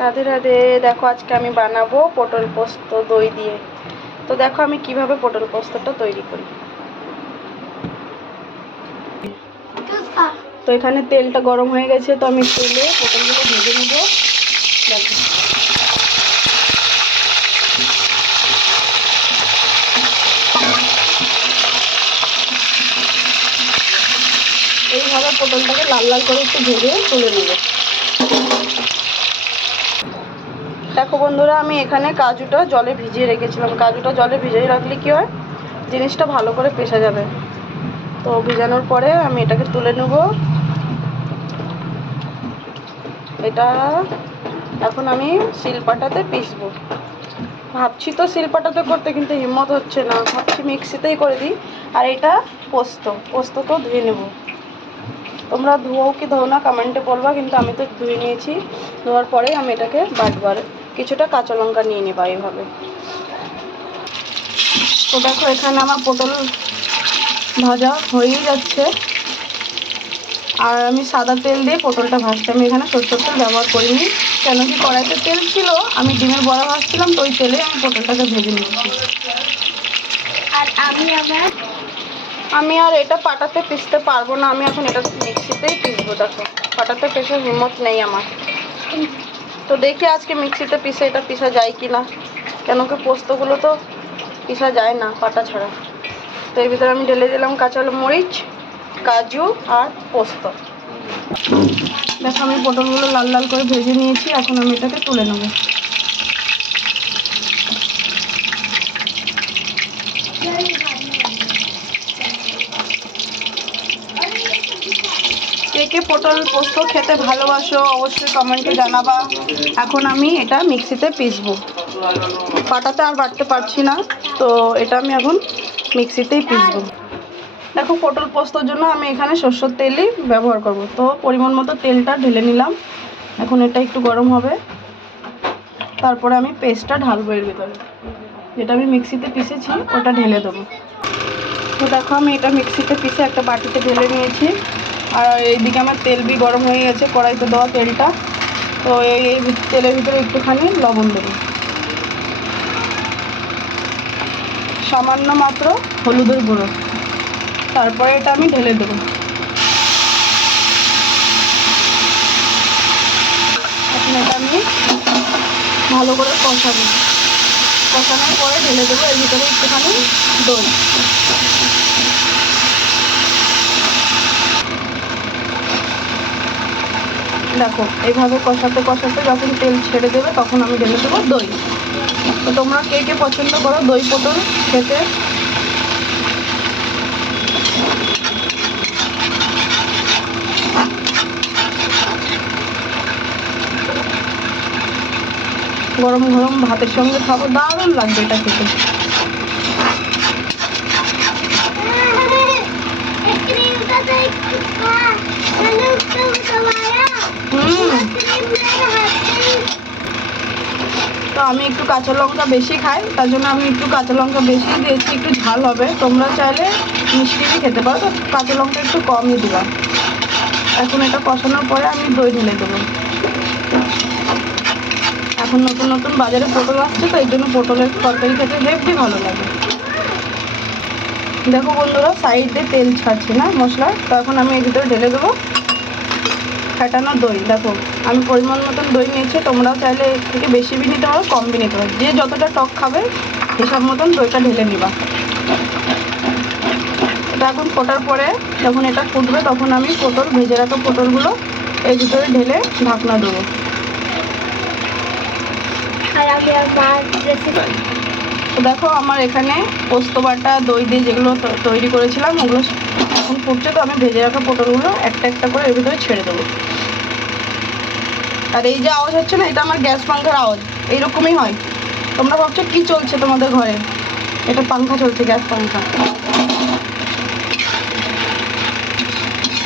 রাধে রাধে। দেখো আজকে আমি বানাবো পটল পোস্ত দই দিয়ে। তো দেখো আমি কিভাবে পটল পোস্তটা তৈরি করি। তো এখানে তেলটা গরম হয়ে গেছে, তো আমি তেলে পটলগুলো ভেজে নেব। দেখো এইভাবে পটলটাকে লাল লাল করে একটু ভেজে তুলে নেব। দেখো বন্ধুরা, আমি এখানে কাজুটা জলে ভিজিয়ে রেখেছিলাম। কাজুটা জলে ভিজিয়ে রাখলে কি হয়, জিনিসটা ভালো করে পেশা যাবে। তো ভিজানোর পরে আমি এটাকে তুলে নেব। এটা এখন আমি শিলপাটাতে পিসবো। ভাবছি তো শিলপাটাতে করতে, কিন্তু হিম্মত হচ্ছে না, ভাবছি মিক্সিতেই করে দিই। আর এটা পোস্ত তো ধুয়ে নেব। তোমরা ধোও কি ধোও না কমেন্টে বলবা, কিন্তু আমি তো ধুয়ে নিয়েছি। ধোয়ার পরে আমি এটাকে বাটবার কিছুটা কাঁচা লঙ্কা নিয়ে নেবা এইভাবে। তো দেখো এখানে আমার পটল ভাজা হয়েই যাচ্ছে। আর আমি সাদা তেল দিয়ে পটলটা ভাজছি। আমি এখানে সরষের তেল ব্যবহার করিনি, কেন কি কড়াইতে তেল ছিল, আমি ডিমের বড়া ভাজছিলাম, তো ওই তেলে আমি পটলটাকে ভেজে নিচ্ছি। আর আমি আর এটা পাটাতে পিসতে পারবো না, আমি এখন এটা মিক্সিতেই পিসবো। দেখো পাটাতে পিসার হিম্মত নেই আমার। তো দেখি আজকে মিক্সিতে পিসে এটা পিসা যায় কি না, কেন কি পোস্তগুলো তো পিসা যায় না পাটা ছাড়া। তো এর ভিতরে আমি ঢেলে দিলাম কাঁচা মরিচ, কাজু আর পোস্ত। দেখো আমি পটলগুলো লাল লাল করে ভেজে নিয়েছি, এখন আমি এটাকে তুলে নেব। কে কে পটল পোস্ত খেতে ভালোবাসো অবশ্যই কমেন্টে জানাবা। এখন আমি এটা মিক্সিতে পিসবো, পাটাতে আর বাটতে পারছি না, তো এটা আমি এখন মিক্সিতেই পিসবো। দেখো পটল পোস্তর জন্য আমি এখানে সরষের তেলই ব্যবহার করব। তো পরিমাণ মতো তেলটা ঢেলে নিলাম। এখন এটা একটু গরম হবে, তারপরে আমি পেস্টটা ঢালবো এর ভিতরে, যেটা আমি মিক্সিতে পিসেছি ওটা ঢেলে দেবো। তো দেখো আমি এটা মিক্সিতে পিসে একটা বাটিতে ঢেলে নিয়েছি। আর এইদিকে আমার তেল বি গরম হয়ে গেছে, কড়াইতে দেওয়া তেলটা। তো এই তেলের ভিতরে একটুখানি লবণ দেবো, সামান্য মাত্র হলুদের গুঁড়ো, তারপরে এটা আমি ঢেলে দেবো। এখন এটা আমি ভালো করে কষানোর পরে ঢেলে দেবো এর ভিতরে একটুখানি দই। দেখো এইভাবে কষাতে কষাতে যখন তেল ছেড়ে দেবে তখন আমি ঢেলে দেবো দই। তো তোমরা কে কে পছন্দ করো দই পটল খেতে? গরম গরম ভাতের সঙ্গে খাবো, দারুণ লাগবে এটা খেতে। তো আমি একটু কাঁচা লঙ্কা বেশি খাই, তার জন্য আমি একটু কাঁচা লঙ্কা বেশি দিয়েছি, একটু ঝাল হবে। তোমরা চাইলে মিষ্টি খেতে পারো, তো কাঁচা লঙ্কা একটু কমই দিবা। এখন এটা কষানোর পরে আমি দই ঢেলে দেবো। এখন নতুন নতুন বাজারে পটল আসছে, তো এই জন্য পটলের তরকারি খেতে হেবি ভালো লাগে। দেখো বন্ধুরা সাইডে তেল ছাড়ছে না মশলা, তো এখন আমি এর ভিতরে ঢেলে দেবো ফেটানো দই। দেখো আমি পরিমাণ মতন দই নিয়েছি, তোমরাও চাইলে এর থেকে বেশি বি নিতে পারো, কম বি নিতে পারো, যে যতটা টক খাবে হিসাব মতন দইটা ঢেলে নিবা। এটা এখন ফোটার পরে যখন এটা ফুটবে তখন আমি ভেজে রাখা পটলগুলো এর ভিতরে ঢেলে ঢাকনা দেবো। তো দেখো আমার এখানে পোস্ত বাটা দই দিয়ে যেগুলো তৈরি করেছিলাম ওগুলো এখন ফুটছে, তো আমি ভেজে রাখা পটলগুলো একটা একটা করে এর ভিতরে ছেড়ে দেবো। আর এই যে আওয়াজ হচ্ছে না, এটা আমার গ্যাস পাংখার আওয়াজ, এইরকমই হয়। তোমরা ভাবছো কি চলছে তোমাদের ঘরে, এটা পাংখা চলছে, গ্যাস পাংখা।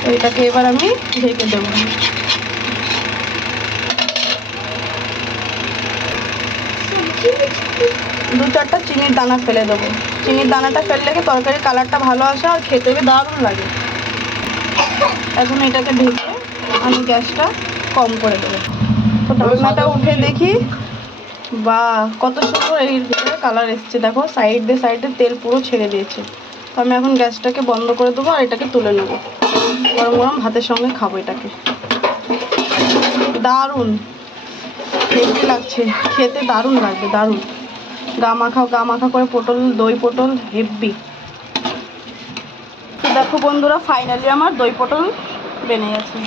তো এটাকে এবার আমি ঢেকে দেবো। দু চারটা চিনির দানা ফেলে দেবো, চিনির দানাটা ফেললে কি তরকারির কালারটা ভালো আসে আর খেতে দারুণ লাগে। এখন এটাকে ঢেকে আমি গ্যাসটা কম করে দেবো। তো ঢাকনাটা উঠে দেখি, বা কত সুন্দর এর ভিতরে কালার এসছে। দেখো সাইডে তেল পুরো ছেড়ে দিয়েছে। তো আমি এখন গ্যাসটাকে বন্ধ করে দেবো আর এটাকে তুলে নেবো। গরম গরম ভাতের সঙ্গে খাবো এটাকে। দারুণ হেভি লাগছে খেতে, দারুণ লাগবে, দারুণ। গা মাখা করে পটল, দই পটল হেভি। তো দেখো বন্ধুরা, ফাইনালি আমার দই পটল বেনে গেছে।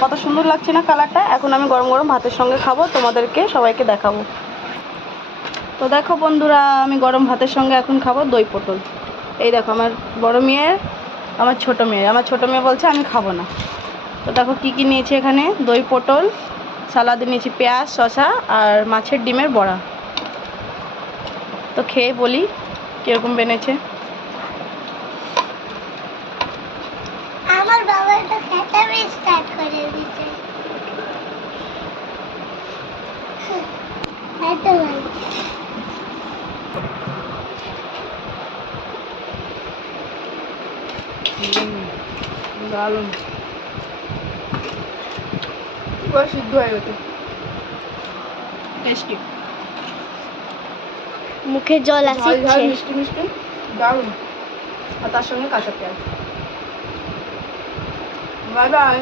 কত সুন্দর লাগছে না কালারটা। এখন আমি গরম গরম ভাতের সঙ্গে খাবো, তোমাদেরকে সবাইকে দেখাবো। তো দেখো বন্ধুরা, আমি গরম ভাতের সঙ্গে এখন খাবো দই পটল। এই দেখো আমার বড় মেয়ের, আমার ছোট মেয়ে বলছে আমি খাবো না। তো দেখো কি কি নিয়েছি এখানে, দই পটল, সালাদে নিয়েছি পেঁয়াজ, শসা আর মাছের ডিমের বড়া। তো খেয়ে বলি কীরকম বেনেছে। আমার বাবা এটা খেতে স্টার্ট করে দিয়েছে। এত লাগে দারুণ, পুরো সিদ্ধ হয়ে গেছে, টেস্টি, মুখে জল আসছে, মিষ্টি মিষ্টি, দারুণ। আর তার সঙ্গে কাঁচা পেঁয়াজ। Bye bye.